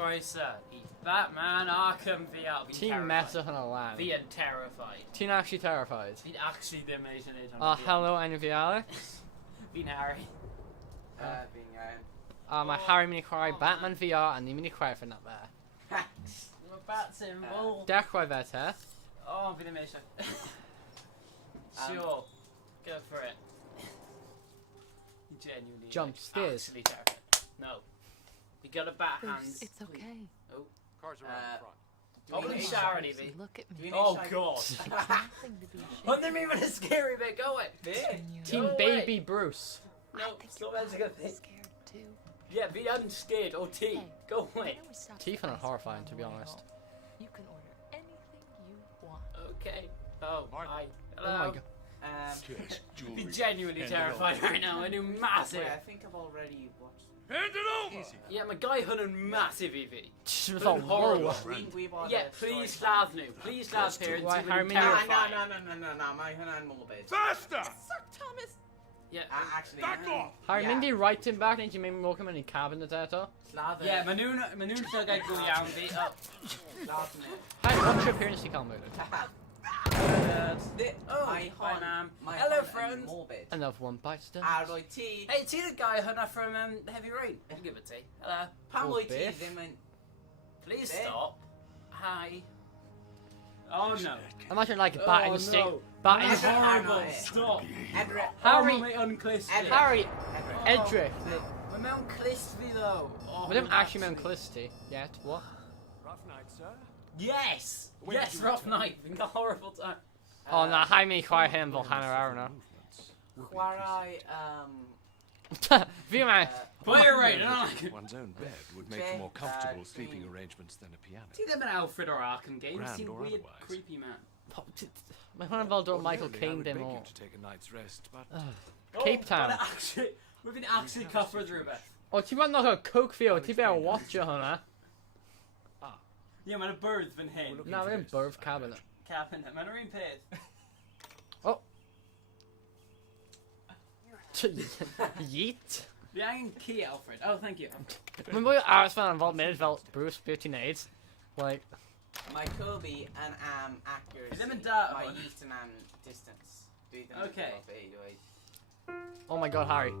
Christ, Batman Arkham VR. Team mess up on a land. Being terrified. Team actually terrified. Being actually the amazing age on hello, any Alex? Being Harry. Being Aaron. My Harry mini cry Batman VR and the mini cry for not there. My bat symbol. Dark cry better. Oh, being amazing. Sure. Go for it. Genuinely. Jump stairs. Actually terrified. No. You got a bat hands. It's okay. Oh. Cars around the front. Open the shower, Evie. Look at me. Oh god. Nothing to be ashamed Under me with a scary bit. Go away. Team Go Baby away. Bruce. No, stop answering a thing. scared too. Yeah, be unscared. Or T. Hey, Go why away. don't we stop Teeth the are ice horrifying, cream to be on the way honest. home? You can order anything you want. Okay. Oh, Mark. hi. Oh Hello. my god. Kids, Be jewelry. genuinely Hand it terrified over. right now. I do massive. Wait, I think I've already watched. Hand it over! Oh. Yeah, my guy hunting massive Evie. Oh, horrible. whoa. We bought Yeah, a please story laugh now. Please laugh here and Why, see how when many- No, terrified. no, my Hanan Morbid. Faster! Sir Thomas! Yeah. Actually, Back off! Harry Yeah. Mindy right him back and you made me walk him in a cabinet there too. Slava. Yeah, Manoon still got go down beat up. Slava. Hi, what's your appearance you can't move it? Oh, My hi, Hun. ma'am. My Hello, Hun friend. and Morbid. Another one bites done. RIT. Hey, see the guy hunter from Heavy Rain? I'll give it to you. Hello. Pamela T. Biff. Then went. Please Biff. stop. Hi. Oh no. Imagine like batting Oh, stick. no. Batting. That's horrible. Harry. Stop. Edric. Harry. Oh, my unclipped. Harry. Edric. My Mount Clisby though. Oh, We don't actually that's mean Clisty yet. What? Rough night, sir. Yes! When Yes, did you rough return? night. Been a horrible time. Oh no, hi me cry him Volcano Arena. Quarai, View man. Player right, I don't like it. One's own bed would make for more comfortable sleeping arrangements than a piano. See them in Alfred or Arkham games. Grand Seem or weird, otherwise. creepy man. My one of Michael Ordinarily, I Caine would them beg you all. to take a night's rest, but Cape Town. But actually, we've been actually covered through it. Oh, you want not a coke field? You better watch you, huh? Yeah, man, a bird's been hit. No, we're in birth cabinet. Cabinet, man, we're in paid. Oh. Yeet. The hanging key, Alfred. Oh, thank you. Remember your Arsman involved midfield Bruce 15-8? Like, my Kobe and accuracy. Them and that my one. yeet and distance. Do them Okay. oh my god, Harry.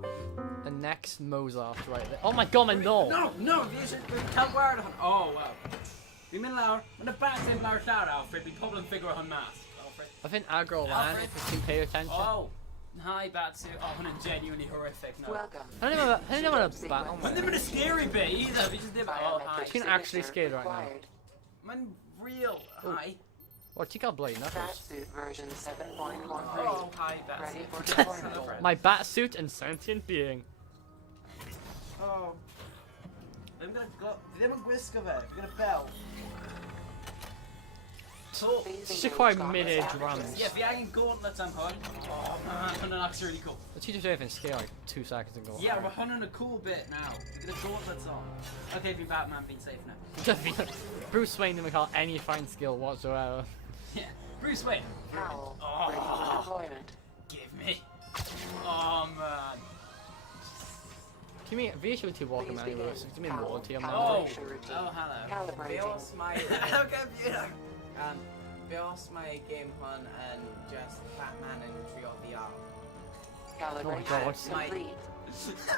The next Mozart right there. Oh my god, my no! No, you should can't wear it on. Oh, wow. We mean lower. When the bat's in lower shout, Alfred, we probably figure on mask, Alfred. I think aggro land if you can pay attention. Oh. Hi, Batsu. Oh, and genuinely horrific. No. Welcome. I don't even want to bat. Oh my Wasn't even a scary bit either. We just did. Oh, hi. She's actually scared right now. Man, real. Hi. What, you got bloody knuckles? Batsuit version 7.13. Oh, hi, Ready for Batsu. deployment. My bat suit and sentient being. Oh. I'm gonna go. Ddim yn gwisgo fe. I'm gonna bell. So, She's quite mid-age runs. yeah, fi angen gauntlets am hwn. Oh man, hwnna'n actually really cool. The teacher's everything scale like 2 seconds ago. Yeah, we're hunting a cool bit now. We're gonna gauntlets on. Okay, fi Batman being safe now. Bruce Wayne didn't call any fine skill whatsoever. Yeah, Bruce Wayne. Owl. Oh. Ready for deployment. Give me. Oh man. Give me a visual to walk him anywhere. So give me a loyalty on that. Oh. Calibration routine. Oh, hello. Calibrating. Beos my How computer? Beos my game hun and just Batman and Trio VR. Calibration God. complete.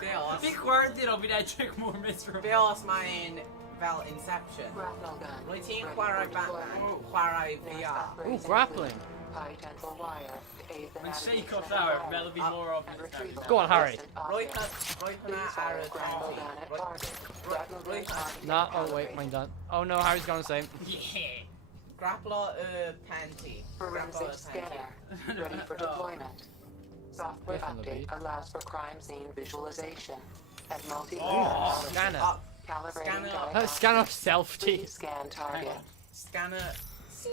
Beos. Fi gwrdyn o fi'n edrych mor miserable. Beos mae'n fel Inception. Grapnel gun. Rwy'n ti'n Ready chwarae for Batman, deployment. chwarae Fast VR. operating grappling. equipment. High tensile wire. Aid the When shake navigation off of that, fire. that'll be more And obvious. retrieval. Go on, Harry. Distant Rwy'n objects. hwnna Please ar fire y a grapnel gun at target. Grapnel gun target. Nah, oh wait, mine done. Oh no, Harry's gonna say. Yeah. Grappler panty. Forensic scanner. Ready for deployment. Software Definitely. update allows for crime scene visualization at multi-layer Oh, analysis. Scanner. Calibrating Scanner. diagnostics. Scan off self T. Please scan target. Scanner the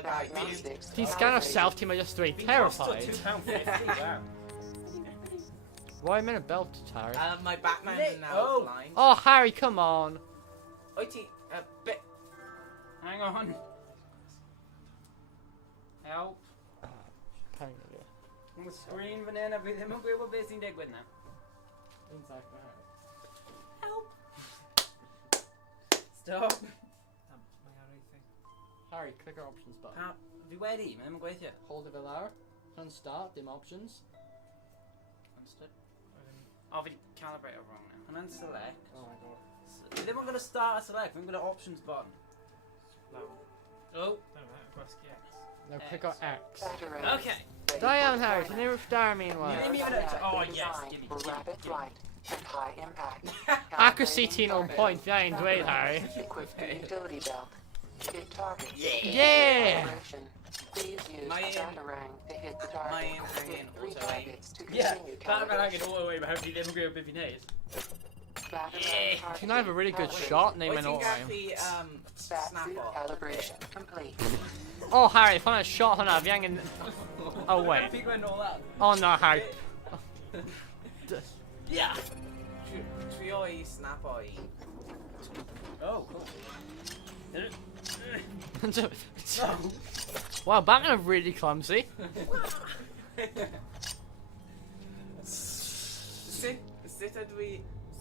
guy. Diagnostics. He scan off calibrating. self T. I just straight terrified. £2.50. Wow. Why am I in a belt, Harry? My Batman now Oh. blind. Oh, Harry, come on. Oiti, bit. Hang on. Help. On the screen fan hyn a fi ddim yn gwybod beth sy'n digwydd na. Help. Stop. Mae ar ei thing. Harry, click our options button. Pa, fi wedi, mae ddim yn gweithio. Hold it fel awr. And start, dim options. Understood. Oh, fi calibrate it wrong now. And then select. Oh my god. Fi ddim yn gonna start a select, fi'n gonna options button. Lawr. Oh. No, gwasgu X. Now X. click our X. Battery. Okay. Diane, Harry, can you star meanwhile? You Battery even know- oh, designed yes, give me- for rapid flight and high impact. Accuracy teen on point, yeah, great, Harry. Equip the utility belt. Hit target. Yeah! Please use My a aim- batarang to hit the target. my aim is Hit in 3 auto aim. targets to Yeah, continue Batman calibration. hanging all the way, but hopefully they don't go bit needs. Batarang You can have a really good targeting. shot, name an Wyt ti'n auto aim. gallu, Bat snap suit off? calibration complete. Oh, Harry, if I shot hwnna, fi angen... Oh, wait. Fi gwyn all that. Oh, no, Harry. Yeah! Trio I snap o I. Oh, cool. Wow, Batman are really clumsy.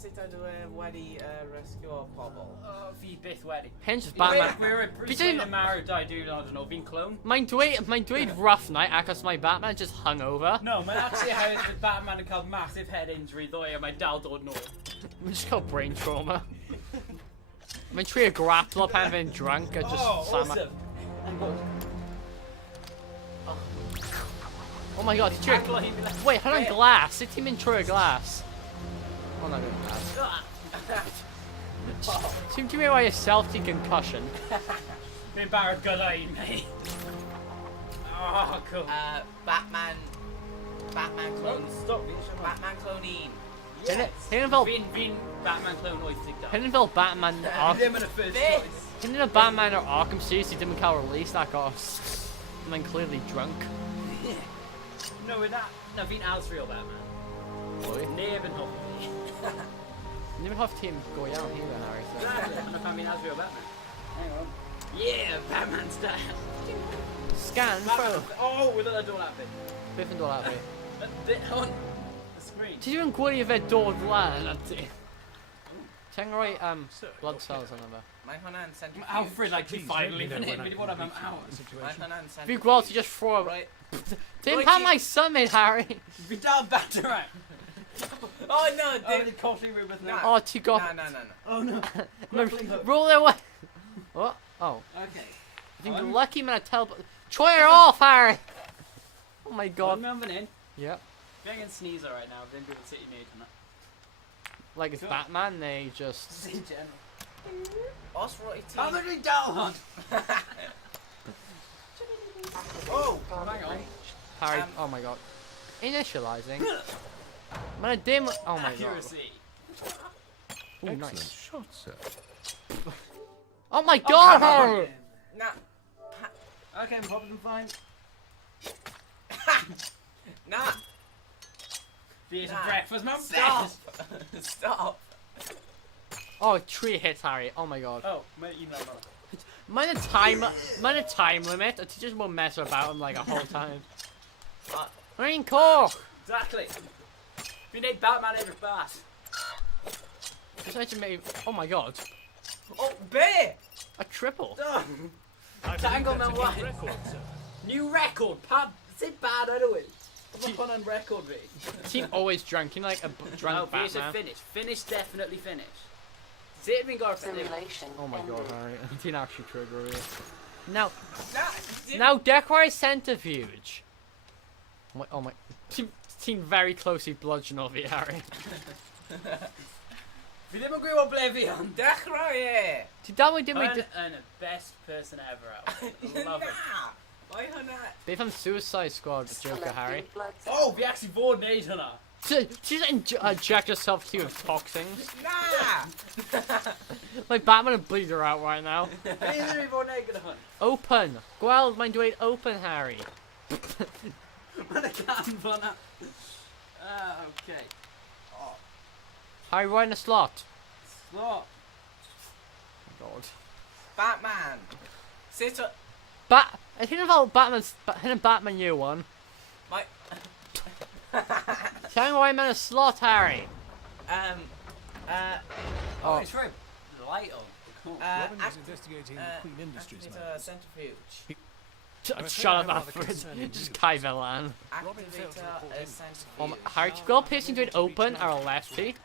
Sut ydw e wedi rescue pobl? Oh, fi byth wedi. Hence Batman. We're a Fi Bruce ddim- Wayne and Mara died, dude, I don't know, fi'n clone. Mae'n dweud rough night acos mae Batman just hungover. No, mae'n actually how the Batman yn cael massive head injury ddoe a mae'n dal dod nôl. Mae'n just cael brain trauma. Mae'n trio grapple pan fe'n drunk a just Oh, slam awesome. I'm good. Oh my god, ti'n trio... Wait, hwnna'n glas. Sut ti'n mynd trwy'r glas? Oh, no, ddim glas. Ti'n mynd why yourself ti'n concussion? Fi'n barod gyda un, mate. Oh, cool. Batman clone. Stop, fi'n siarad. Batman clone 1. Hyn yn fel... Fi'n Batman clone 80 Hyn yn fel Batman... Fi ddim yn y first choice. Hyn yn y Batman o'r Arkham series sydd ddim yn cael released acos mae'n clearly drunk. No, we're not. No, fi'n Asriel Batman. Pwy? Neb yn hoffi. Ddim yn hoff ti'n go iawn hyn yn Harry. so- Exactly. Ond pan fi'n Asriel Batman. Hang on. Yeah, Batman style. Scan pro. Oh, with a door at me. Beth yn dod at fi? Bit on the screen. Ti ddim yn gwylio fe dod lan at ti? Ti'n rhoi blood cells yna fe? Mae hwnna'n centrifuge. Alfred, like, Please finally let me know fan hyn. when Fi I wedi bod am can hours. defuse the Mae situation. hwnna'n Fi centrifuge. gweld ti just throw... Right. Dim Roi pan ti- mae symud, Harry! Fi dal batter Oh no, Oh, dim. wedi colli rhywbeth Na. na. Oh, ti got... No. Oh no. Roll it away! What? Oh. Okay. Fi'n lucky mae'n tell... Try her off, Harry! Oh my God. god. Mewn fan hyn. Yep. Fi angen sneeze right now. Fi ddim gwybod sut i wneud hwnna. Like it's Sure. Batman, they just... Just in general. Os roi ti... Pam ydw i'n dal hon? Oh! Hang on. Harry, oh my god. Initializing. Mae'n dim... Oh my god. Accuracy. Ooh, Excellent nice. shot, sir. Oh my god, come on. Harry! Na. Okay, I'm probably fine. Na. Fi eisiau Na. breakfast mewn Stop. bed. Stop. Oh, 3 hits, Harry. Oh my god. Oh, mae un lawr fan. Mae'n a time limit, a ti just won't mess about him like a whole time. Uh, Rhain coch! Exactly. Fi'n neud Batman edrych bas. Just like to make... Oh my god. Oh, be! A triple. Tangle mewn waith. New record. Pam, sut bad ydw i? Mae hwnna'n record fi. Team always drunk, you know, like a No, drunk fi eisiau Batman. finish. Finish, definitely finish. Sut fi'n gorffen? Simulation Oh my god, ended. Harry. Ti'n actually trigger it. Now, Na. dim- now decry centrifuge. Oh my... Ti'n very closely bludgeon of it, Harry. Fi ddim yn gwybod ble fi ond. Dechrau e! Ti dal wedi dim Yn wedi... y best person ever out. I love it. Na. Mae hwnna... Beth am Suicide Squad, Joker, Harry? Selecting blood Oh, fi actually fod wneud hwnna. Ti just inject yourself to with toxins? Na! Like Batman and bleed her out right now. Fi ddim yn fod wneud gyda hwn. Open! Gweld, mae'n dweud open, Harry. Mae'n y can fan'na. Okay. Harry, right in a slot. Slot. Oh god. Batman. Sut o... Hyn yn fel Batman's... Hyn yn Batman Year One. Mae... Ti'n gwybod mewn y slot, Harry? Oh, Oh. it's very light on. Robin is investigating Queen Industries activate matters. centrifuge. Shut up, Alfred. Just Kaivelan. Robin failed to Activate report a in. centrifuge. Harry, to go piercing to an open or a left key.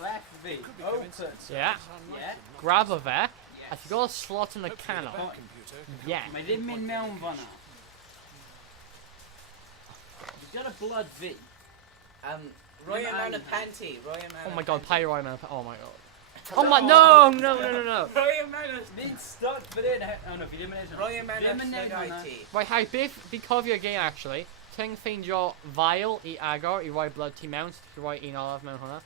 Left V. Open. Yeah. Yeah. Grab a there. If you got a slot in the cannon. Back computer can Yeah. Mae ddim mynd mewn fan'na. You've got a blood V. Roy amount of panty. Roy amount. Oh my god, Pyro Man. Oh my god. Oh my, no. Roy amount of. Mynd stuck for it. Oh no, fi ddim yn edrych. Roy amount of Ddim yn neud hwnna. snug Right, Harry, because your game actually, ti'n ffeindio vial I agor I roi blood ti mewn, so roi un olaf mewn hwnna.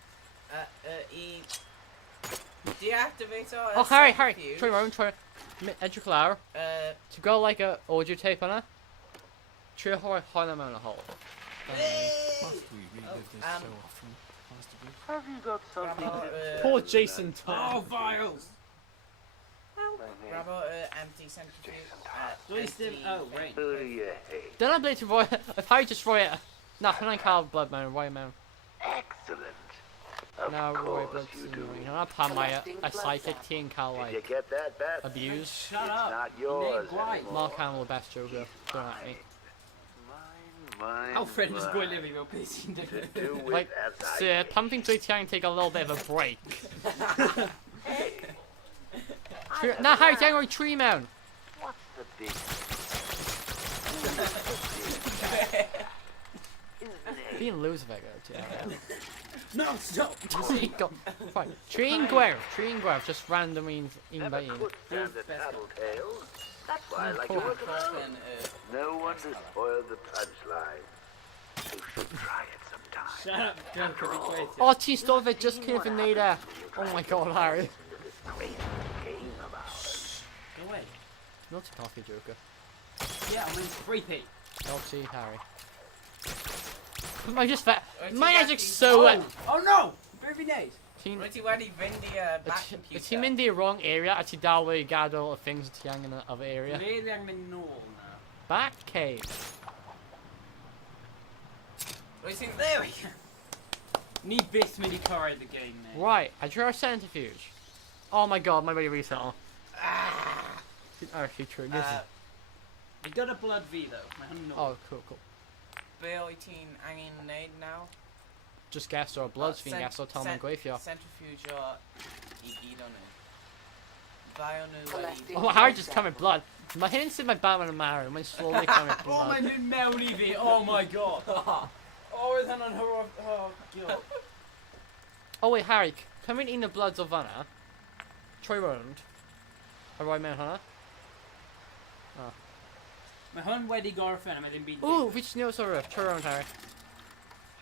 Deactivator. Oh, Harry, try round, edrych lawr. To go like a audio tape hwnna. Trio hoi hwnna mewn a hole. Must we relive this so often? Possibly. Have you got something? Poor Jason Oh, Todd. vials! Grab out empty centrifuge. Dwi still... Oh, right. Who do you hate? Dyna ble ti roi... If Harry just roi it... Na, hwnna'n cael blood mewn, roi mewn. Excellent. Of Na, roi course blood you sy'n do. roi. Hwnna pan mae a psychic ti'n cael, Did you like, get that, Beth? abused. Shut It's up. not yours Why? anymore. Mark Hamill, the best joker. Don't at me. Mine, Alfred was mine. gwylio fi fel beth sy'n digwydd. Do with Like, as I sir, pumping through ti angen take a little bit of a break. Na, Harry, ti angen roi tree mewn. What's the big Fi'n loser fe gyda ti. No, stop! Go. Fine. Tree and gwerf, just random un never by un. could stand the tattletales. That's why I like to work alone. No one to spoil the punchline. You should try it sometime. Shut up, don't be crazy. Oh, ti'n stod fe just cyn i'n neud e. Oh my god, Harry. Great game about. Go away. Not a coffee joker. Yeah, I mean creepy. Oh, see, Harry. Mae just fe... Mae'n edrych so... Oh no! Be fi neud? Ti'n... Rwyt ti wedi fynd i'r back Ti'n computer. mynd i'r wrong area a ti dal wedi gadael y things ti angen of area. Really angen mynd nôl na. Back cave. Rwyt ti'n... There we go. Ni byth mynd I cyrraedd the game, mate. Right, I drew a centrifuge. Oh my god, my ready reset on. Actually true. We got a blood V though. Mae hwn nôl. Oh, cool. Be wyt ti'n angen wneud nawr? Just guess or bloods fi'n guess or Tom and gweithio. Centrifuge o I gyd o nhw. Ddau o nhw wedi... Oh, Harry just cymryd blood. Mae hyn sydd mae Batman yn marw. Mae'n slowly cymryd Oh, mae'n blood. mynd mewn I fi. Oh my god. Oh, oedd hwnna'n horror... Oh, god. Oh wait, Harry, cymryd un o bloods o fanna. Troi round. A roi mewn hwnna. Mae hwn wedi gorffen a mae ddim byd... Ooh, fi just newid o'r roof. Troi round, Harry.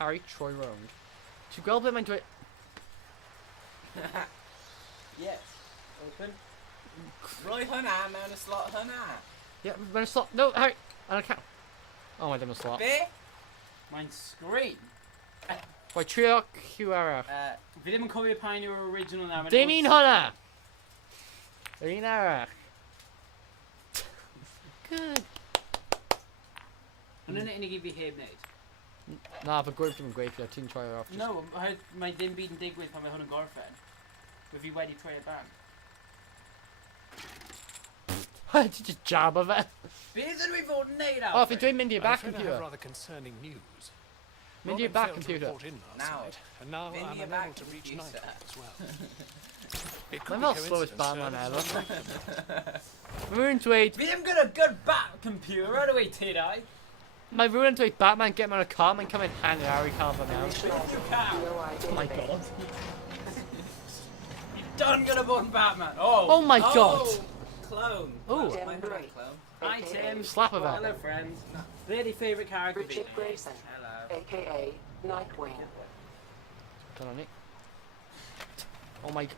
Harry, troi round. Ti'n gweld beth mae'n dweud... Yes. Open. Rhoi hwnna mewn y slot hwnna. Yeah, mae'n slot... No, Harry! Yn y ca... Oh, mae ddim yn slot. Be? Mae'n screen. Roi trio QR. Fi ddim yn cofio pa'n yw'r original na. Dim un hwnna! Yr un arall. Good. Hwna'n unig I fi heb wneud. Na, fy gwyb ddim yn gweithio, ti'n troi off. No, mae ddim byd yn digwydd pan mae hwn yn gorffen. Mae fi wedi troi y ban. Ti just jab o fe. Beth ydw I fod yn neud Oh, fi dwi'n mynd i'r I'm back afraid I have computer. rather concerning news. Mynd i'r Robin back failed to computer. report in last Now. night, and now Mynd I'm i'r unable back to reach computer. Nightwing as well. It could Mae'n be fel slowest coincidence, Batman sir, ever. Mae rhywun dweud... Fi ddim gyda good back computer, ydw I tydau? Mae rhywun dweud Batman get mewn y car, mae'n cymryd hanner Harry cael fe mewn. Oh my god. Done gyda bod yn Batman. Oh! Oh my god! Clone. Ooh. Well, my favorite clone. Hi Tim. Slap of Hello it. friends. Really favourite character Richard fi. Grayson, Hello. aka Nightwing. Don't on it. Oh my god.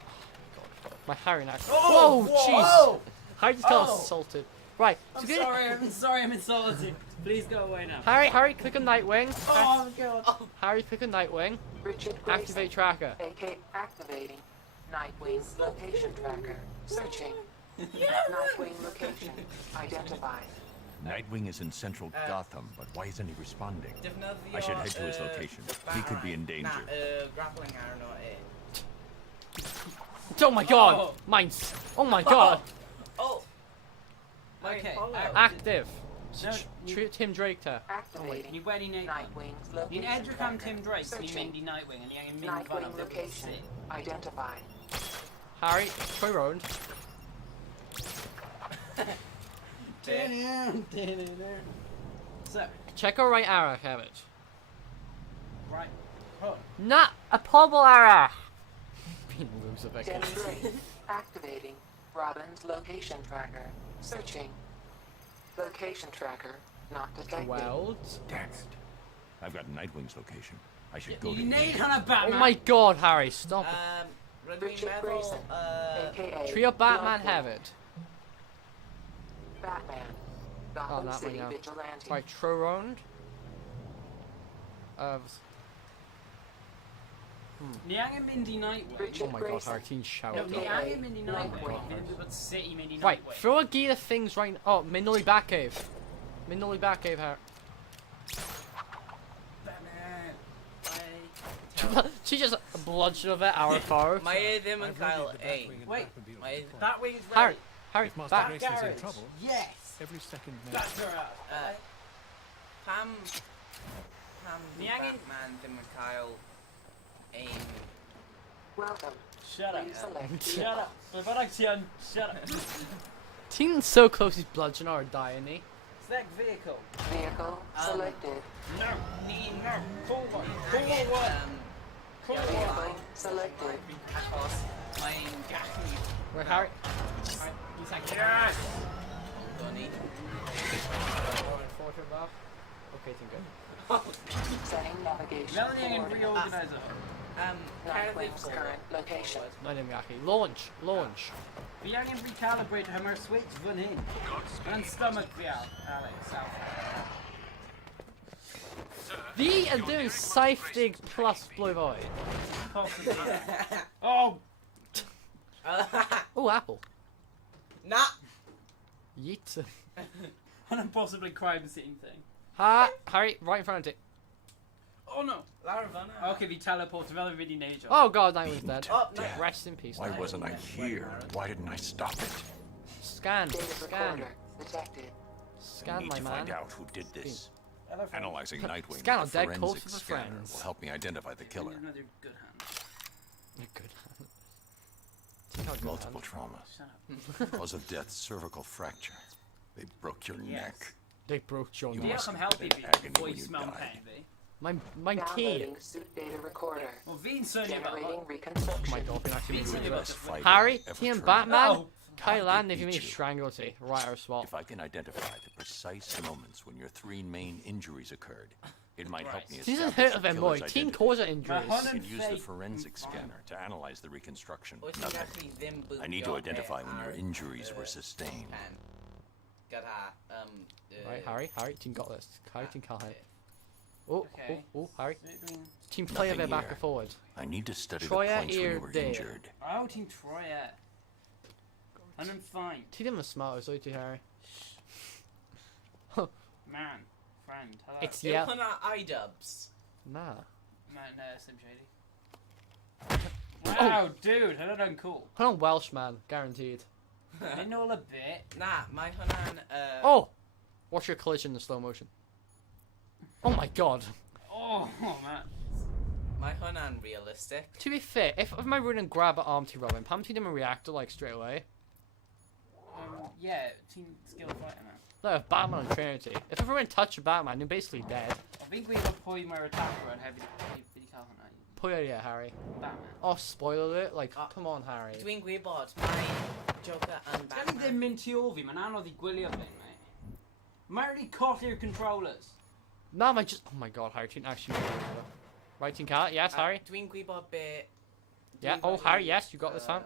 My Harry now. Oh, Whoa, jeez! whoa. Harry just got Oh. assaulted. Right, I'm so sorry, I'm insulted. Please go away now. Harry, click on Nightwing. Oh god. Harry, click on Nightwing. Richard Grayson, Activate tracker. aka activating Nightwing's location tracker. Searching. Nightwing location identified. Nightwing is in central Gotham, but why isn't he responding? Defnyddio... I should head to his location. He could be in danger. Na, grappling arrow no Oh my god! Oh. Mine's. Oh my god! Oh! My Okay, Apollo. Active. No, Treat Tim Drake to. Activating. Ni wedi neud... Nightwing's Ni'n location edrych am tracker. Tim Drake, ni'n Searching. mynd I Nightwing, a ni angen mynd fan am Nightwing location identified. Harry, Troy Road. So, Check our right arrow, have it. right. Oh. Not a purple arrow! Being loose of Tim Drake. Activating. Robin's location tracker. Searching. Location tracker not detected. Well. Damn it. I've got Nightwing's location. I should go to You him. need hannah Oh Batman! my god, Harry, stop it. Richard Grayson, aka Trio Batman Bloodborne. have it. Batman. Oh, Gotham that City one, yeah. Vigilante. Right, Troy Road. Ni angen mynd I Nightwing. Oh my god, Harry, teen shout. No, ni Okay. angen mynd I Nightwing. Nightwing. Ni angen bod City mynd I Nightwing. Right, throw a gear of things right. Oh, Minoli Batcave. Minoli Batcave, Harry. Batman! She just bludgeoned of it, our far. Mae ddim yn cael The A. Batwing and Wait, Batmobile Mae... are fine. Batwing's Harry, ready. Harry, If Master back. Race is in Garage. trouble, Yes! every second That's matters. her Pam Ni di angen- Batman ddim yn cael ein... Welcome. Shut up. Please select Shut up. Be bynnag ti yn, shut up. Teen's so close he's bludgeon or dying, eh? Select vehicle. Vehicle selected. No. No. Cool one. Cool Angen, one. Cool one. vehicle selected. Achos mae'n gallu. Where Harry? He's like, yes! Donny. Okay, think good. Setting navigation. Melanie angen forward. reorganiser hwn. Nightwing's current location. Not even actually. Launch, launch. Fi angen recalibrate hymy'r switch fan hyn. Yn stomach fi Alex. The are doing safety plus blue void. Possibly. Oh! Oh, apple. Na! Yeet. An possibly crime scene thing. Harry, right in front of it. Oh no! Lara Vanna. Okay, fi teleport fel y fyd I neud o. Oh god, Nightwing's dead. Oh, no. Damn. Rest in peace. Why Nightwing. wasn't I here? Why didn't I stop it? Scan, Data scan, recorder detected. I scan, need my to man. find out who did this. Analyzing Nightwing Scan with on a dead calls forensic for the scanner friends. will help me identify the killer. Another good hand. Good. Think how good Multiple hand. traumas. Cause of death, cervical fracture. They broke your Yes. neck. They broke your You neck. Diolch must am have helpu been fi in agony before when you you smell died. pain fi. My key. Downloading suit data recorder. Wel fi'n swnio fel Generating hwn. Oh my reconstruction. god, been actually Beats really me good. up. Best fighter Harry, ever Team turned. Batman, Oh. Kyle I and if you beat mean you. strangled right or swap. If I can identify the precise moments when your three main injuries occurred, it might help me Season establish hurt the of them killer's boy. Team identity. causes injuries. Hon I yn can use the fake. forensic scanner to analyze the reconstruction. Wyt ti'n Nothing. gallu ddim bwtio I need to identify when your ar, injuries were sustained. pen. Gyda, Right, Harry, team got this. Harry, team can't hit. Oh, Okay. oh, Harry. Team play a bit Nothing back here. and forward. I need to study Troya the points when here, you were there. injured. Oh, ti'n Troia. And I'm fine. Team them as smart as I do, Harry. Man. Friend. Hello. It's Yw yeah. hwnna iDubbbz? Nah. Man, no, Slim Shady. Wow, dude, hwnna'n cool. Hold on, Welsh man, guaranteed. Yn ôl a bit. Na, mae hwnna'n... Oh! Watch your collision in slow motion. Oh my god. Oh, man. Mae hwnna'n realistic. To be fair, if my rune and grab at arm to Robin, Pam team him a reactor like straight away. Yeah, team skill fighter, man. No, Batman and Trinity. If I were in touch of Batman, you're basically dead. I think we got pwy mae'r attacker yn hefyd wedi cael hwnna. Pwy yeah, Harry. Batman. Oh, spoiler it. Like, Oh. come on, Harry. Dwi'n gwybod, mae Joker yn Gan i ddim Batman. mynd tu ôl fi, mae'n anodd I gwylio fi, mate. Mae wedi colli'r controllers. No, my just. Oh my god, Harry, team actually. Right, team cat. Yes, Harry. Dwi'n gwybod be... Yeah. Oh, Harry. Yes, you got this, fam.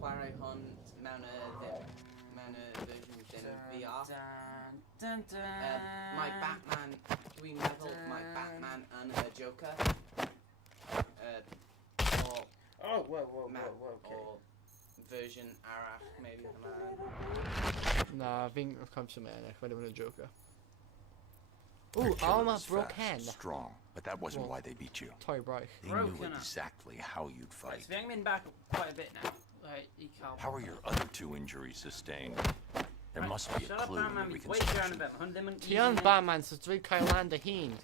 Chwarae hwn mewn y version dyn VR. Mae Batman, dwi'n meddwl mae Batman yn y Joker. Oh, whoa, O version arall, maybe hwnna. Nah, I think it comes to me. I don't want a Joker. Your Ooh, killer armor was broken. fast, strong, but that wasn't Well, why they beat you. Tory Bright. They Broken knew up. exactly how you'd Right, fight. so we been back quite a bit now. Right, you can't. How are your other 2 injuries sustained? There Right, must be a shut up, clue in the Batman. Wait down a reconstruction. bit. Hun ddim yn Tian easy, Batman sy'n drwy Caelanda Hind.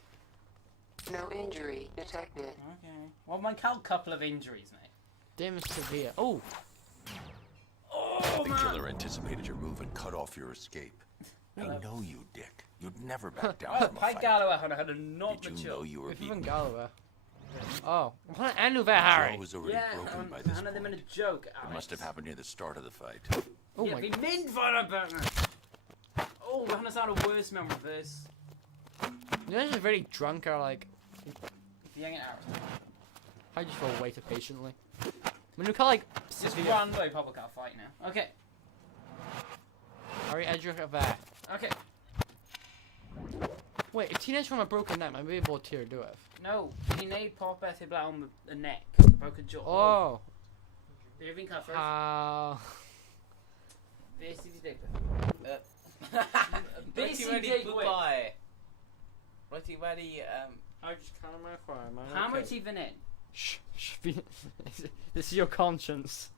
No injury detected. Okay. Well, mae'n cael couple of injuries, mate. Dim severe. Oh, Oh, The man! killer anticipated your move and cut off your escape. I know you, Dick. You'd never back down Oh, from a Pai fight. Gallow hwn had a not Did you mature. know you were beth yw yn beaten? galw e? Oh, hwnna'n enw fe, Harry. Joe was already Yeah, broken by this hwnna ddim yn point. a joke, It Alex. must have happened near the start of the fight. Oh Yeah, my fi'n mynd fan o Batman. Oh, mae hwnna sound worse mewn reverse. You guys are very drunk or like, Fi angen aros. I just will wait patiently. When you call like, Just severe. run by pobl cael fight now. Okay, Harry edrych o fe. okay. Wait, if teenage from a broken neck, might be able to do it. No, ni'n neud popeth heblaw am y neck. Broken jaw. Oh. Be fi'n cael first? Be sydd wedi digwydd? Be Rwyt ti sydd wedi wedi digwydd? gwybod? Rwyt ti wedi, I just can't remember man. Pam wyt ti fan hyn? Shh, this is your conscience.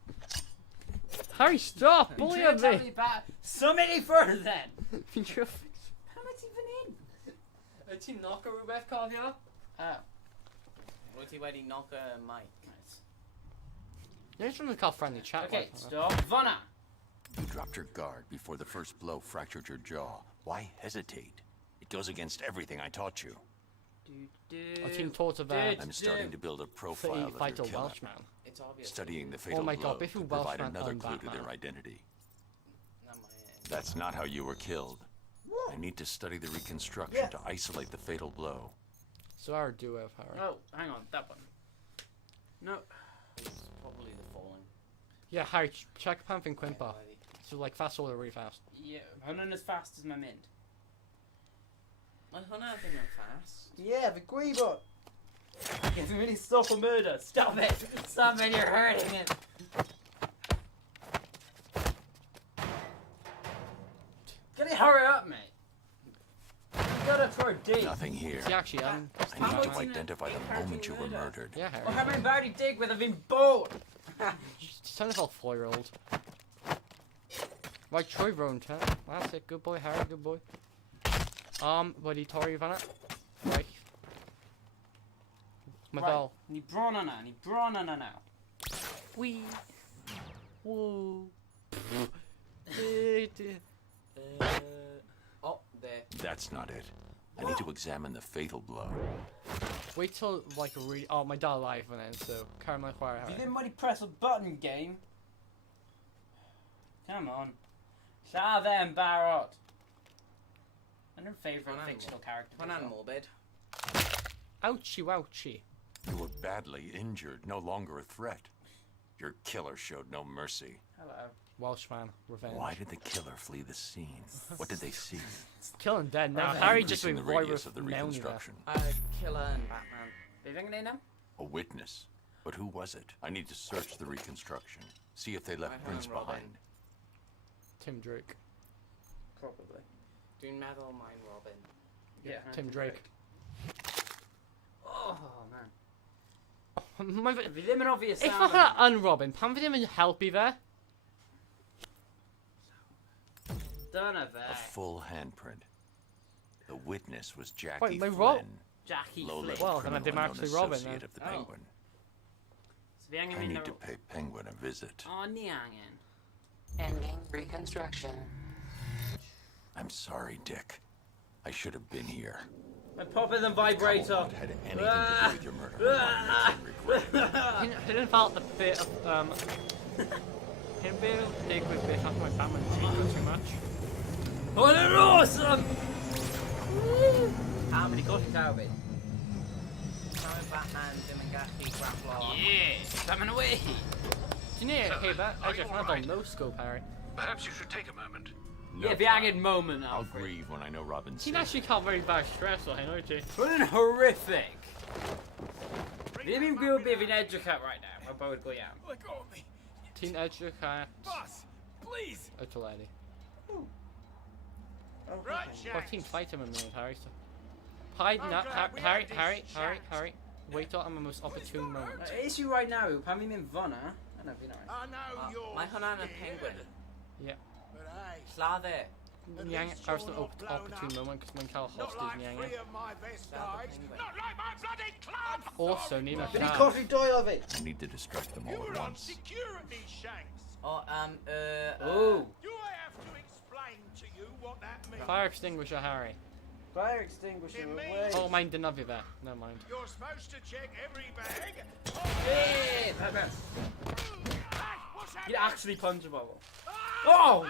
Harry, stop! Bully Trio me! tell me back. Symud i ffwrdd then! Fi'n trio Pam wyt ti fan hyn? Wyt ti'n knock o rhywbeth cofio? Oh. rwyt ti wedi knock y mic. Right. You're trying to call friendly chat. Okay, like, stop. Fanna! You dropped your guard before the first blow fractured your jaw. Why hesitate? It goes against everything I taught you. I team taught of that. I'm starting to build a profile of Fight a your killer. Welshman. It's obvious. Studying the fatal my blow God, if you could provide Welshman another own clue to their Batman. identity. Not my That's not how you were killed. I need to study the reconstruction to isolate the fatal blow. So I do have Harry. Oh, hang on, that one. No. It's probably the falling. Yeah, Harry, check Panthin Quimper. Already. So like fast forward really fast. Yeah, hwnna'n as fast as my mynd. Mae hwnna ddim yn fast. Yeah, the gwybod! It's really stop a murder. Stop it! Stop it, you're hurting him! Can you hurry up, mate? You gotta throw a D. Nothing here. See, actually, I How need to much in identify it- the moment you were murdered. yeah, Harry. Well, how many Barry dig with? I've been bored! Just turn yourself 4-year-old. Right, Troy Rowan, that's it. Good boy, Harry. Good boy. Buddy, Tory Van it. Right. My Right, bell. ni bron yna now. Wee. Woo. Oh, there. That's not it. I need to examine the fatal blow. Wait till like really. Oh, my dad live and then so Caramel Choir If you Harry. didn't really press a button, game. Come on. Shut them, Barrett. I'm your favourite Hwnna'n fictional character. Hwnna'n morbid. Ouchie, wouchie. You were badly injured, no longer a threat. Your killer showed no mercy. Hello. Welshman, revenge. Why did the killer flee the scene? What did they see? Killing dead now. Okay. Harry just Increasing went the void radius with of the Mewney there. reconstruction. Killer and Batman. Be fi'n gwneud now? A witness. But who was it? I need to search the reconstruction. See if they left Right, prints Robin. behind. Tim Drake. Probably. Dwi'n meddwl mae'n Robin. Yeah. Tim Drake. Oh, man. My, Fi ddim yn obvious if sound. I had unrobin, pam fi ddim yn helpu fe? Dyna A fe. full handprint. The witness was Jackie Wait, my Flynn, Jackie Flynn. low-level Well, then I criminal didn't known actually rob it, associate then. of the Oh. Penguin. So fi angen I mynd need ar... to pay Penguin a visit. O, ni angen. Ending reconstruction. I'm sorry, Dick. I should have been here. Mae popeth yn vibrator. What had anything to do with your murder? I regret it. He didn't felt the bit of him being big with bit off my family too much. Oh, they're awesome! How many got it out of it? Mae Batman ddim yn gallu grapplo. Yeah! Coming away! Do you need to hear that? I just had a no scope, Harry. Perhaps you should take a moment. No Yeah, fi problem. angen moment, I'll Alfred. grieve when I know Robin's Ti'n safe. actually cael very bad stress o hyn, oed ti? Rwy'n horrific! Fi ddim yn gwybod beth fi'n edrych at right now. Mae bywyd go iawn. Let go of me. Ti'n edrych at Boss, please. y teledu. Right, Well, ti'n fight him in a minute, Harry. So. Hide now, Harry. Wait till I'm the most opportune moment. Is you right now? Pan fi mynd fona. I know, fi know. I know you're Mae hwnna'n y penguin. Yeah. but hey, Lladd Nyang, I was the opportune moment because mae'n cael not hostage like Nyang. three of my best Lladd y guys. penguin. Not like my bloody club. Also, need a Fi di car. colli dwy o fi. I need to distract them You all were at on once. security, Shanks. O, Ooh. Do I have to explain to you what that means? Fire extinguisher, Harry. Fire extinguisher It away. means Oh, mae'n dynyddio fe. Never mind. you're supposed to check every bag. Hey, Batman. Hey, what's You'd happening? actually punch a bubble. Ah! Oh!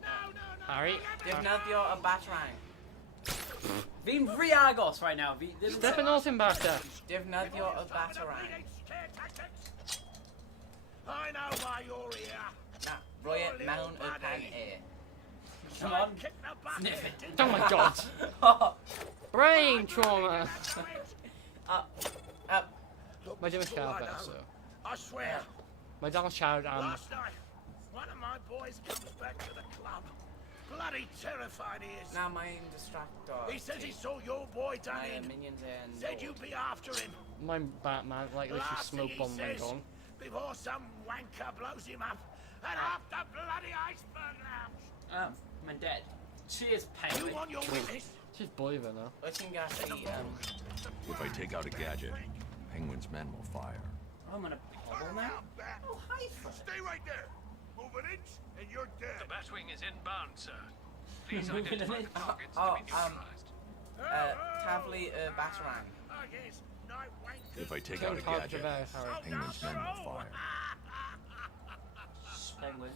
No. Harry. Defnyddio y batarang. Fi'n rhy agos right now. Fi ddim... Step yn ôl back there. Defnyddio y batarang. I know why you're here. Na, roi e mewn y pen e. Come on. Kick the bucket. Sniff it. Oh my god. Brain trauma. Up. Mae dim yn siarad fe, so. I swear. Mae dal yn siarad am... Last night, one of my boys comes back to the club. Bloody terrified he is. Na, mae'n distracto. He says he saw your boy done Mae in. minions e'n Said you'd be after him. Mae'n Batman, like literally Last thing smoke he bomb mae'n says, gone. before some wanker blows him up. And half the bloody iceberg lounge. Oh, I'm dead. Cheers, You penguin. want your witness? Just believe it now. Wyt ti'n gallu, If I take out a gadget, Penguin's men will fire. Oh, I'm gonna bubble Turn now. around, Bat. Oh, hi, Fred. Stay right there. Move an inch and you're dead. The Batwing is inbound, sir. Please Moving identify in. the targets Oh, to be neutralized. taflu y batarang. Oh, yes. Night wanker. If I take Don't out a talk to gadget, me, Harry. Penguin's men will fire. Penguin.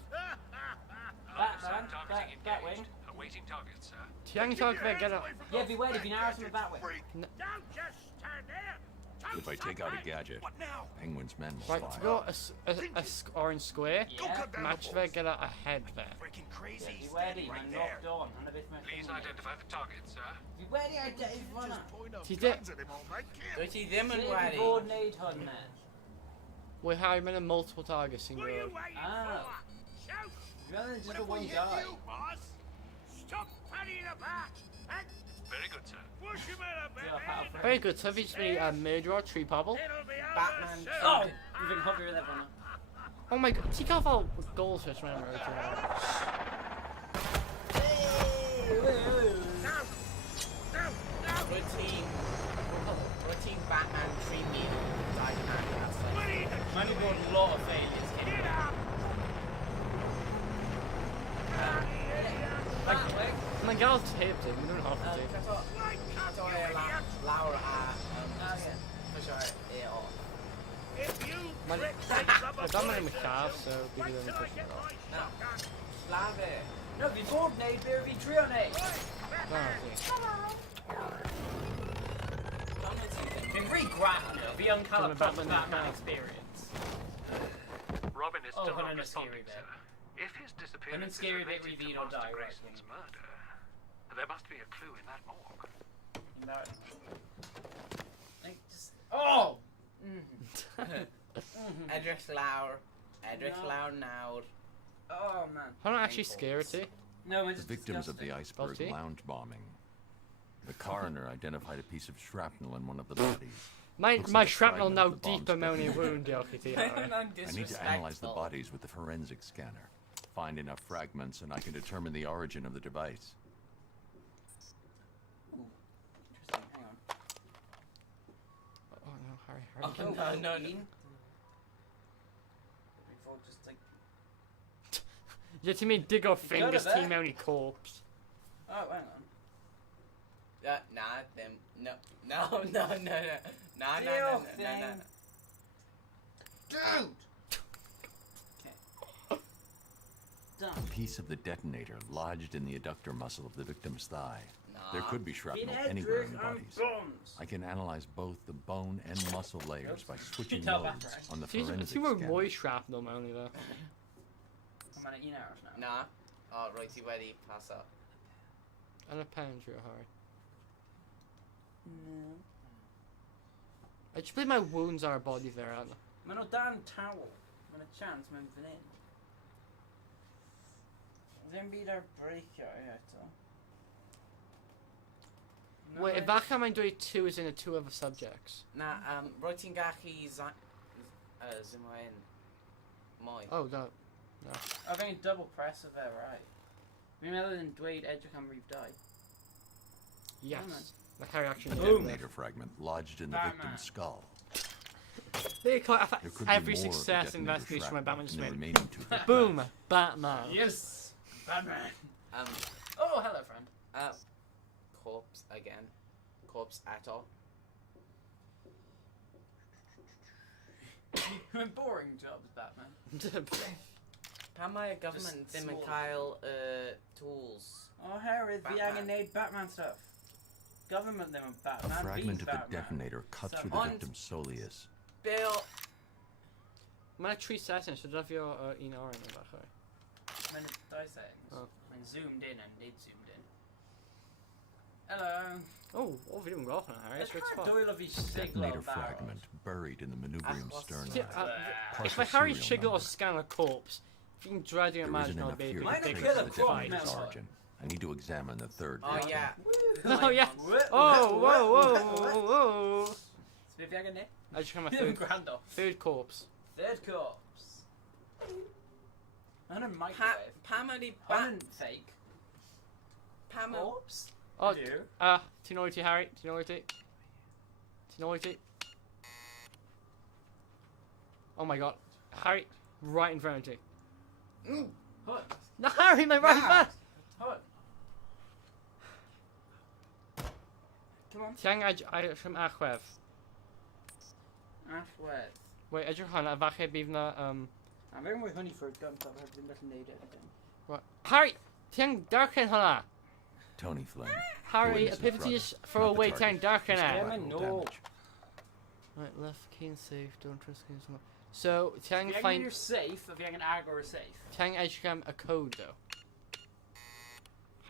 Targeting Batwing. engaged. Awaiting targets, sir. Ti'n talk fe, get up. Yeah, be wary, fi'n aros am y Batwing. Don't just stand there. Don't If I take out a gadget, What now? Penguin's men will Right, to fire. go orange square, Yeah. match fe, get a head there. Freaking crazy. Be Steady wary, right I'm there. knocked on. I'm a bit Please identify the target, sir. Be wary, I did fona. Point of Ti guns at him, old mate. Kill. Wyt ti ddim yn Fi wedi. fod wneud hwn, man. We're Harry, mae'n multiple targets sy'n What are you gwybod. waiting Ah. for? Shout. Rather than What just if a we one hit guy. you, boss? Stop patting about and Very good, sir. push him in a bit. Yeah, Very good, so if it's me, murder or tree pobble. It'll be over Batman. soon. Oh! Fi fi'n hoffi with everyone. Oh my god, ti'n cael fel goldfish mewn road. No. Routine Batman 3 meal. Diamond. That's What like. are you doing? Might be brought a lot of failures here. Get up. Batwing. Mae'n gael tape ti, mae'n nhw'n hoffi ti. Cato e lawr a pwysio e o. If you Mae'n trick some Mae dan mae'n caf, so bydd wait ddim till I yn get pwysio. my shotgun. Lladd e. No, fi fod wneud be fi trio wneud. Da, ti. Fi'n rhy graff now. Fi yn cael Dyma y proper Batman Batman yn experience. Robin is Oh, still hold not on, a scary responding, bit. sir. If his disappearance And then is scary bit related to reveal or Master die, right? Grayson's murder, there must be a clue in that morgue. Like, just... Oh! Edrych lawr. Edrych No. lawr nawr. Oh, man. Hwnna'n actually scary ti. No, it's The just victims of the disgusting. iceberg Balti? lounge bombing. The coroner identified a piece of shrapnel in one of the bodies. Mae Looks mae like a shrapnel fragment now of the bomb's deeper mewn i'r detonation. wound, diolch i ti, Harry. I need to analyze the bodies with the forensic scanner. Find enough fragments and I can determine the origin of the device. Interesting, hang on. Oh no, Harry, Oh, Harry. no. Before just like... Ie, ti'n mynd dig o'r fingers fe? ti mewn i corpse. Oh, hang on. Na, ddim. No. Na. Diolch, thing. Dude! Okay. Done. A piece of the detonator lodged in the adductor muscle of the victim's thigh. There could be shrapnel anywhere in the bodies. I can analyze both the bone and muscle layers by switching Tell modes back, right? on the Ti'n forensic mwy scanner. mwy shrapnel mewn i fe. I'm at 1 hours now. Na. O, roi ti wedi paso. Yn y pen, trio, Harry. No. I just believe my wounds are a body there, aren't they? Maen nhw dan towel. Maen y chance mewn fan hyn. Ddim byd ar breakio i eto. Wait, if that mae'n dweud 2 is in the 2 other subjects. Na, rwyt ti'n gallu Zymrae'n mwy. Oh, no. I've only double press of it, right? Fi'n meddwl yn dweud edrych am rhif 2. Yes. The Harry actually Detonator fragment lodged in the victim's skull. There could every be more of the success detonator investigation my Batman just fragment in the made. remaining 2 victims. Boom! Batman. Yes! Batman! Oh, hello, friend. Corpse again. Corpse at all. Boring jobs, Batman. Pan mae'r government ddim yn cael tools. Oh, Harry, fi Batman. angen neud Batman stuff. Government ddim yn A Batman, fragment fi'n of the Batman. detonator cut through the victim's soleus. Bill. Mae'n 3 settings, so dyfio 1 o'r yn bach o. Mae'n 2 seconds. Oh. Mae'n zoomed in and did zoomed in. Hello. Oh, fi ddim yn gweld hwnna, Harry. Let's It's a good try spot. dwylo fi siglo Detonator barrels. fragment buried in the manubrium sternum. See, Partial if my Harry serial Shiggle or number. scan a corpse, if you can dread your There isn't imagine how enough big here it to Mine would are trace be. killer the corpse detonator's now. origin. I need to examine the third Oh victim. yeah. Oh yeah. Oh, whoa, whoa, whoa. Fi fi angen neud? I just got my Ddim third, gwrando. third corpse. Third corpse. Hwna'n microwave. Pam ydi Hwna'n fake. Pam Corpse? Oh, Hello. ti'n oed ti, Harry? Ti'n oed ti? Ti'n oed ti? Oh my god. Harry, right in front of you. Hwn. No, Harry, my right back! Hwn. Come on. Ti angen edrych am achwedd. Allwedd. Wait, edrych hwnna, a falle bydd na, I'm very mwy hwnni for a gun top, heb ddim gallu neud anything. Right. Harry! Ti angen darken hwnna! Tony Flynn. Harry, Witness a pivot in you front, just throw not the away, ti angen target. darken Yeah, e. man. Collateral no. damage. Right, left, key and safe, don't trust keys. So, ti Fi angen angen find... your safe, a fi angen agor y safe. Ti angen edrych am a code, though.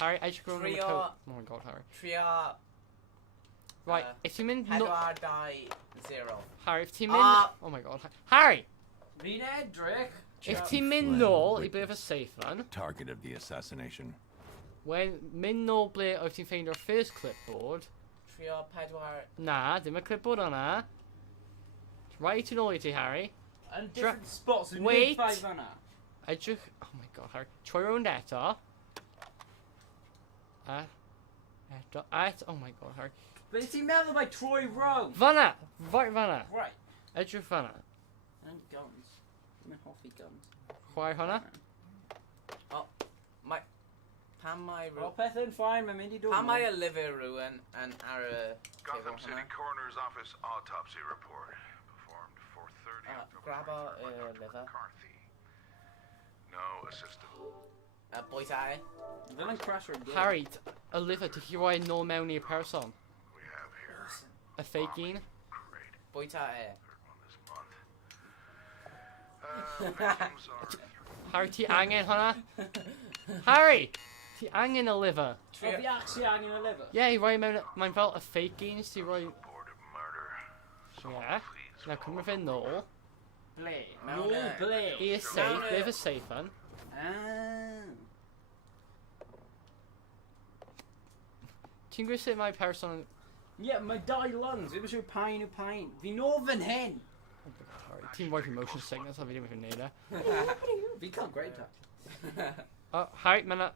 Harry, edrych am a Trio- code. Oh my god, Harry. Trio Right, if ti'n mynd... No, 4-2-0. Harry, if ti'n mynd... Oh my god, Harry! Fi'n edrych. If ti'n mynd Flynn, nôl i witness. ble efo safe fan, Target of the assassination. when mynd nôl ble oedd ti'n ffeindio'r first clipboard, Trio 4. na, dim y clipboard o'na. Right ti'n ôl i ti, Harry. Yn different spots, yn Wait. neud 5 yna. Edrych... Oh my god, Harry. Troi rownd eto. Eto. Oh my god, Harry. Be ti'n meddwl by Troy Rowe? Fanna! Right fanna. Right. Edrych fanna. And guns. Dwi'n hoffi guns. Chwaer hwnna. Pam mae... O, pethau'n ffain, mae'n mynd i dod. Pam mae Olivia rhywun yn ar y... Gotham City Coroner's Office autopsy report performed 4:30 October grab a 25, Dr. liver. McCarthy. No assistant. Boys eye. Fydd yn crasher yn Harry, a liver, ti chi roi nôl mewn i'r person. We have here A fake un. great Boys eye. third one this month. Victims are Harry, ti angen hwnna? Harry! Ti angen a liver. O, fi actually angen y liver. Ie, i roi mewn... Mae'n fel a fake un, ti roi... board of murder. So Ie. please Now, cymryd fe nôl. Ble? Mewn No, y- ble? I'r safe, ble efo safe yn. Ah. Ti'n gwybod sut mae person yn... Ie, mae 2 lungs. Fi'n siŵr pain yw pain. Fi'n nôl fan hyn. Harry, ti'n roi motion sickness a fi ddim yn neud e. Fi'n cael great touch. Oh, Harry, mae'n...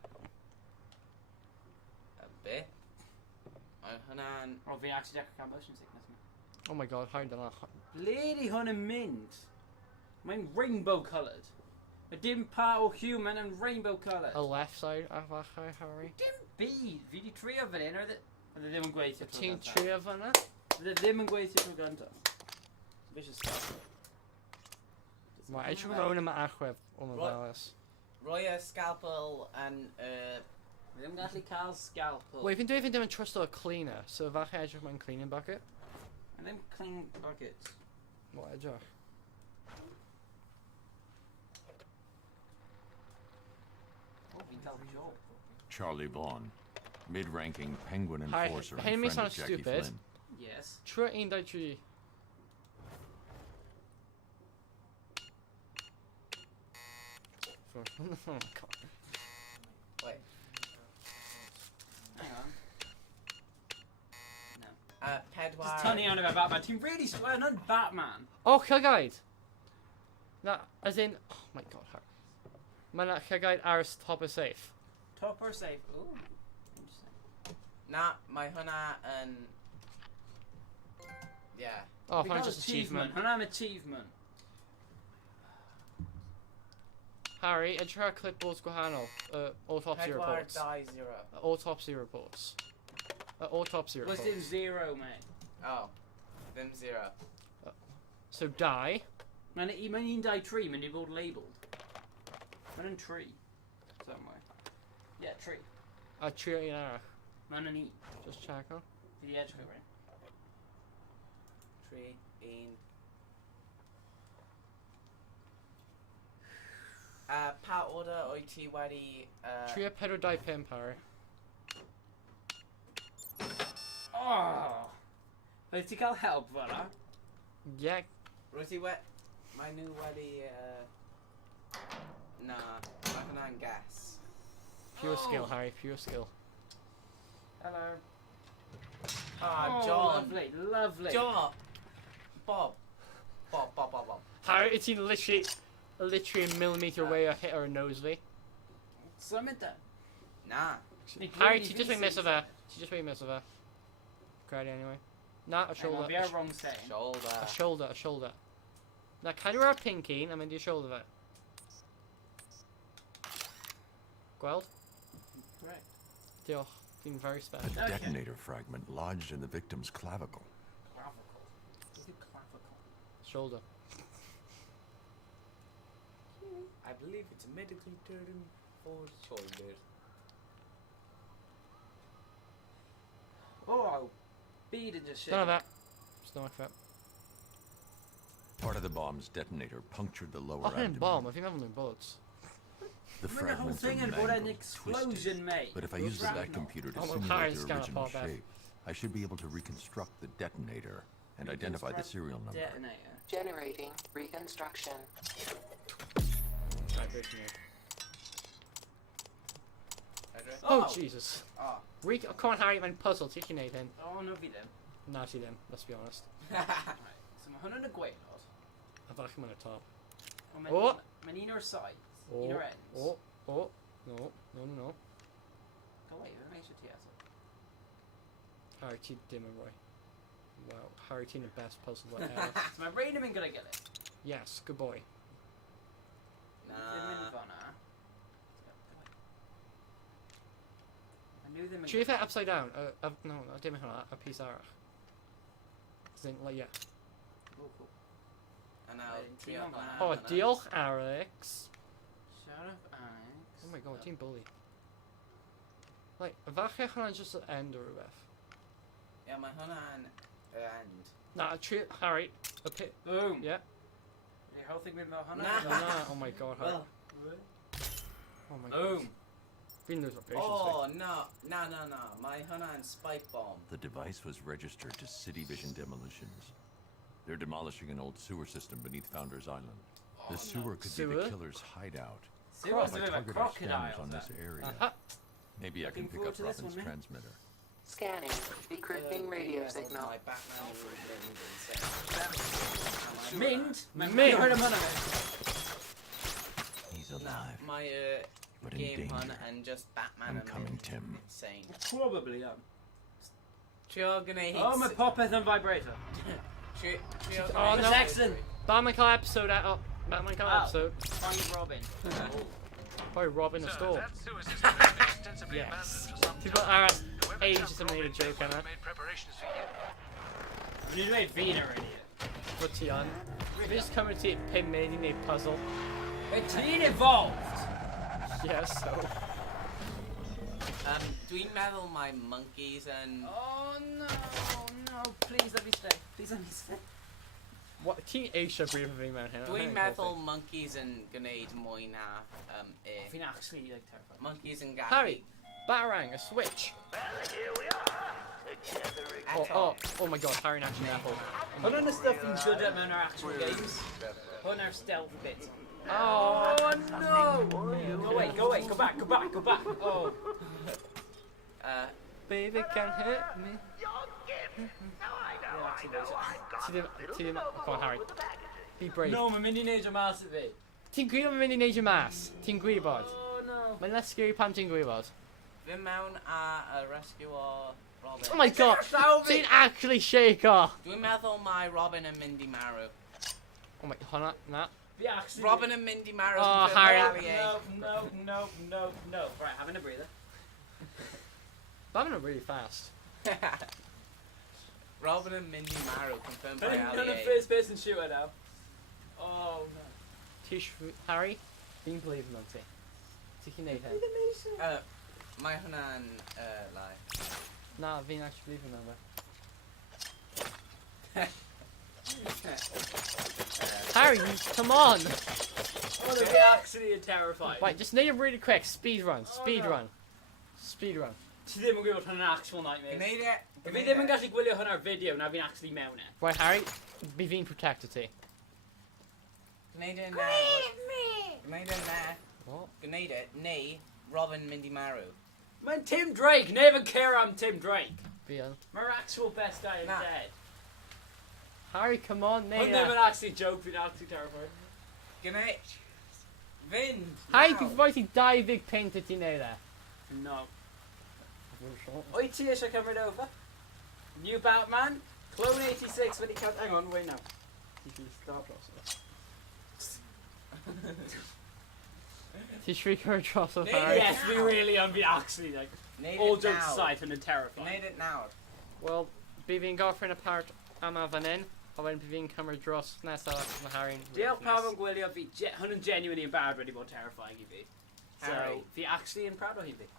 Be? Mae hwnna'n... O, fi'n actually dechrau cael motion sickness. Oh my god, Harry, dyna... Ble di hwn yn mynd? Mae'n rainbow coloured. Mae dim pa o human yn rainbow coloured. A left side a falle, Harry. Dim byd. Fi di trio fan hyn, oedd e ddim yn gweithio trwy Ti'n gynta. trio fanna? Oedd e ddim yn gweithio trwy gynta. Vicious stuff. Mae eisiau rhywun yma achwedd o'n ymddangos. Roi y scalpel yn... Fi ddim gallu cael scalpel. Wait, fi'n dweud fi'n ddim yn trust o'r cleaner, so falle edrych mewn cleaning bucket? I ddim clean buckets. What, edrych? O, fi'n cael job. Charlie Vaughn. Mid-ranking Penguin Hi, enforcer and hey, me friend sound of Jackie stupid. Flynn. Yes. Trwy un dau tri. Oh my god. Wait. Hang on. Edward. Just turning on about Batman. Team really swearing on Batman. Oh, kill guide. That as in. Oh my god, Harry. Man, that kill guide are top is safe. Top or safe? Ooh. Interesting. Nah, my Huna and. Yeah. Oh, We fine, got just achievement. Hanam achievement. Harry, enter clipboards gwahanol. Autopsy Edward reports. die 0. Autopsy reports. Autopsy reports. What's in 0, mate? Oh. Them 0. So die. Man, you mean die tree, man, you both labelled. Man and tree. Somewhere. Yeah, tree. A tree and Man and eat. just check on. Yeah, tree, right? Tree in. Pa order oiti wadi. Tria pedro die pimp, Harry. Oh! Let's take help, Vara. Yeah. Rosie wet. My new wadi. Nah. Makanan gas. Pure skill, Harry. Pure skill. Hello. Ah, Oh, John. lovely, lovely. John. Bob. Harry, it's in literally a millimeter away or hit her nosely. Summit then. Nah. Harry, she just made miss of her. She just made miss of her. Credit anyway. Nah, a shoulder. We are wrong saying. Shoulder. A shoulder. Now, can you wear a pinky? I'm in the shoulder of it. Gweld? Correct. Diolch. Been very special. A detonator fragment lodged in the victim's clavicle. Clavicle. Look at clavicle. Shoulder. I believe it's a medical term for shoulder. Oh, beaded just shit. None of that. Stomach fat. Part of the bomb's detonator punctured the lower Oh, I abdomen. didn't bomb. I think I'm in bullets. The The whole fragments are thing about mangled, an twisted. explosion, mate. But if I It was use the shrapnel. back computer to Oh, well, simulate Harry's the gonna original pop that. shape, I should be able to reconstruct the detonator and identify the serial number. Detonator. Generating reconstruction. Vibration here. Oh, Jesus. Oh. Come on, Harry, man. Puzzle. Take your name in. Oh, no, vi den. Not see them. Let's be honest. Right. Så man har en gwaelod. I thought I'm on the top. Och men, Oh. men inner sides. Oh. Inner ends. Oh. Oh. No. No. Go away, det makes it yes. Harry T. Dimmeroy. Wow. Harry T. the best puzzle ever. Så man brain him gonna get it. Yes. Good boy. Nah. I knew them. Should we have it upside down? No, I didn't know a piece of like, yeah. Oh, cool. And now, Team on banana. Oh, diolch, Alex. Shut up, Alex. Oh my god, team bully. Like, falle hwnna'n just an end or rhywbeth. Yeah, my hwnna'n end. Nah, Harry, a pit. Boom. Yeah. The whole thing with Hannah. Nah. Oh my god, Harry. Oh my god. Boom. Been those patience. Oh, no. My hwnna'n spike bomb. The device was registered to City Vision Demolitions. They're demolishing an old sewer system beneath Founders Island. The sewer could be the killer's hideout. Sewer's If a I bit of a target our crocodile. scanners on this area, maybe I can Looking pick forward up to this Robin's one, man. transmitter. Scanning. Decrypting radio signal. My Batman Mint. Mint. You heard him on it. He's alive. My But in game hun danger. and just Batman I'm and coming, Tim. insane. Probably, yeah. You're gonna hit. Oh, my poppeth and vibrator. Oh, no. Excellent. Batman Call episode out. Batman Call episode. Find Robin. Probably robbing a store. That sewer system has been extensively Yes. abandoned for some People time. are Whoever ages found to the made a body joke on that. made preparations for you. You made Vina already. What's he on? If you just come and see it, Pim made a puzzle. It's been evolved. Yes, so. Dwi'n meddwl my monkeys and Oh no, please let me stay. Please let me stay. What? Team Asia briefing man here. dwi'n meddwl monkeys yn gwneud mwy na I've been actually like terrified. monkeys yn gallu. Harry, Batarang, a switch. Here we are. Together Oh my god, Harry and Action Apple. Put on the stuff he's good at in our actual games. Put on our stealth bits. Oh, no! Go away, go back. Oh. baby can hit me. Your gift. Now I Come on, Harry. Be brave. No, mae mynd I neud o mas I fi. Ti'n gwybod mae'n mynd I neud y mas? Ti'n gwybod? Oh no. Mae'n less scary pam ti'n gwybod. Fy mewn a rescue o Robin. Oh my god! Ti'n actually shake off! Dwi'n meddwl mae Robin yn mynd I marw. Oh my, honna, na. Robin and Mindy Marrow. Oh, Harry. No. Right, having a breather. Having it really fast. Robin and Mindy Marrow confirmed by I'm Ali. a first person shooter now. Oh no. Tish, Harry, fi'n believe yn ti. Ti'n chi'n neud hyn? Mae hwnna'n lie. Na, fi'n actually believe yn hynny. Harry, come on! Oh, they're actually terrifying. Right, just need it really quick. Speed run. Speed run. Speed run. Ti ddim yn gwybod hwnna'n actual nightmares. Gwneud e. Fi ddim yn gallu gwylio hwnna'r fideo na fi'n actually mewn e. Right, Harry, be fi'n protected ti. Gwneud e na. Gwneud e na. What? Gwneud e, neu Robin Mindy Marrow. Mae'n Tim Drake. Never care am Tim Drake. Be on. Mae'r actual best guy is dead. Harry, come on, Hwn ddim yn actually joke, fi'n actually terrified. Gwneud. Fynd. Harry, fi'n fawr ti 2 big pint y ti'n neud e. No. Wyt ti eisiau cymryd over? New Batman? Clone 86 wedi cael... Hang on, wait now. Ti'n shrieker dros o Harry? Yes, we really are. We actually, like, all jokes aside, yn terrifying. Gwneud it nawr. Well, be fi'n goffrin apart yma fan hyn, a wedyn be fi'n cymryd dros nesaf mae Harry'n... Diolch pawb yn gwylio fi. Hwn yn genuinely yn barod wedi bod terrifying I fi. Harry. So, fi actually yn proud o hi fi.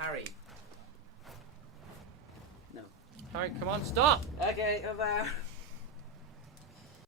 Harry. No. Harry, come on, stop! Okay, over.